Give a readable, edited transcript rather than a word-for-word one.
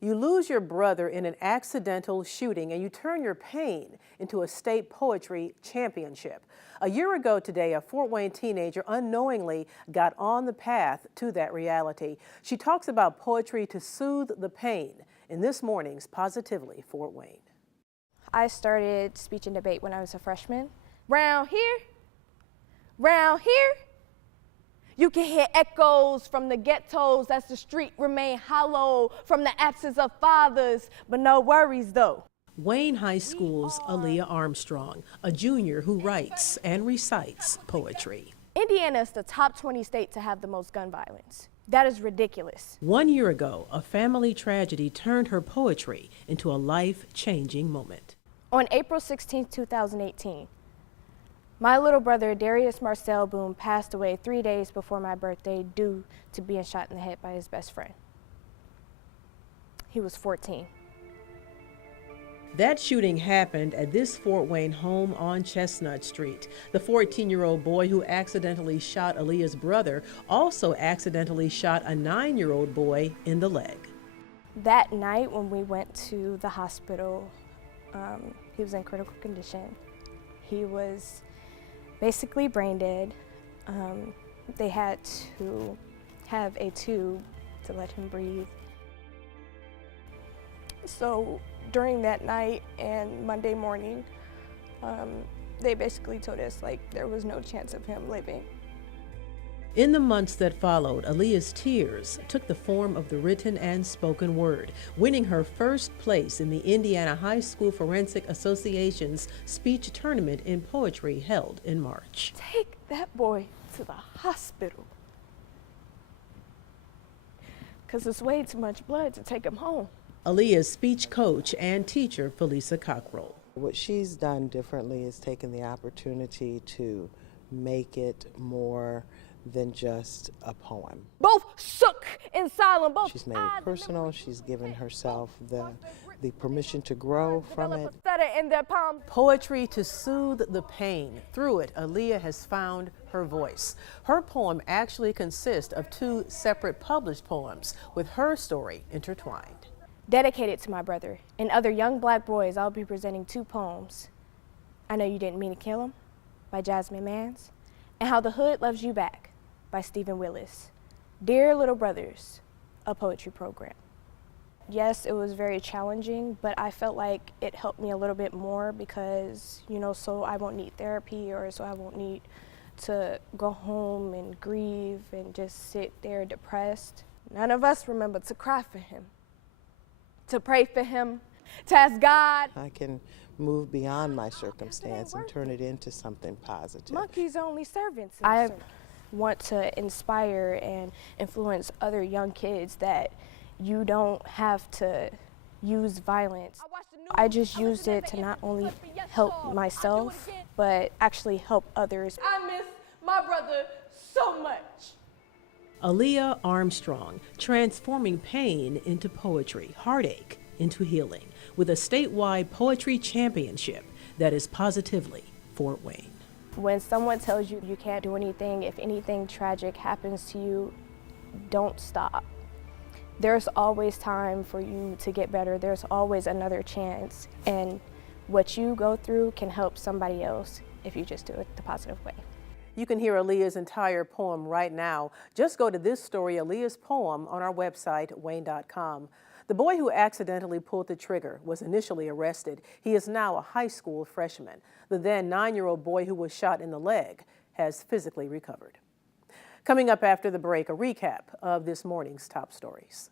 You lose your brother in an accidental shooting and you turn your pain into a state poetry championship. A year ago today, a Fort Wayne teenager unknowingly got on the path to that reality. She talks about poetry to soothe the pain in this morning's Positively Fort Wayne. I started speech and debate when I was a freshman. Round here, you can hear echoes from the ghettos as the street remain hollow from the absence of fathers, but no worries though. Wayne High School's Aliyah Armstrong, a junior who writes and recites poetry. Indiana is the top 20 state to have the most gun violence. That is ridiculous. 1 year ago, a family tragedy turned her poetry into a life-changing moment. On April 16, 2018, my little brother, Darius Marcel Boone, passed away 3 days before my birthday due to being shot in the head by his best friend. He was 14. That shooting happened at this Fort Wayne home on Chestnut Street. The 14-year-old boy who accidentally shot Aliyah's brother also accidentally shot a 9-year-old boy in the leg. That night when we went to the hospital, he was in critical condition. He was basically brain dead. They had to have a tube to let him breathe. So during that night and Monday morning, they basically told us there was no chance of him living. In the months that followed, Aliyah's tears took the form of the written and spoken word, winning her first place in the Indiana High School Forensic Association's speech tournament in poetry held in March. Take that boy to the hospital, because it's way too much blood to take him home. Aliyah's speech coach and teacher, Felisa Cockrell. What she's done differently is taken the opportunity to make it more than just a poem. Both shook in silence. Both. She's made it personal. She's given herself the permission to grow from it. Poetry to soothe the pain. Through it, Aliyah has found her voice. Her poem actually consists of 2 separate published poems with her story intertwined. Dedicated to my brother and other young black boys, I'll be presenting 2 poems. I Know You Didn't Mean to Kill Him by Jasmine Mans, and How the Hood Loves You Back by Stephen Willis. Dear Little Brothers, a poetry program. Yes, it was very challenging, but I felt like it helped me a little bit more because, so I won't need therapy or so I won't need to go home and grieve and just sit there depressed. None of us remember to cry for him, to pray for him, to ask God. I can move beyond my circumstance and turn it into something positive. Monkeys are only servants. I want to inspire and influence other young kids that you don't have to use violence. I just used it to not only help myself, but actually help others. I miss my brother so much. Aliyah Armstrong, transforming pain into poetry, heartache into healing, with a statewide poetry championship that is Positively Fort Wayne. When someone tells you you can't do anything, if anything tragic happens to you, don't stop. There's always time for you to get better. There's always another chance. And what you go through can help somebody else if you just do it the positive way. You can hear Aliyah's entire poem right now. Just go to this story, Aliyah's poem, on our website, wayne.com. The boy who accidentally pulled the trigger was initially arrested. He is now a high school freshman. The then 9-year-old boy who was shot in the leg has physically recovered. Coming up after the break, a recap of this morning's top stories.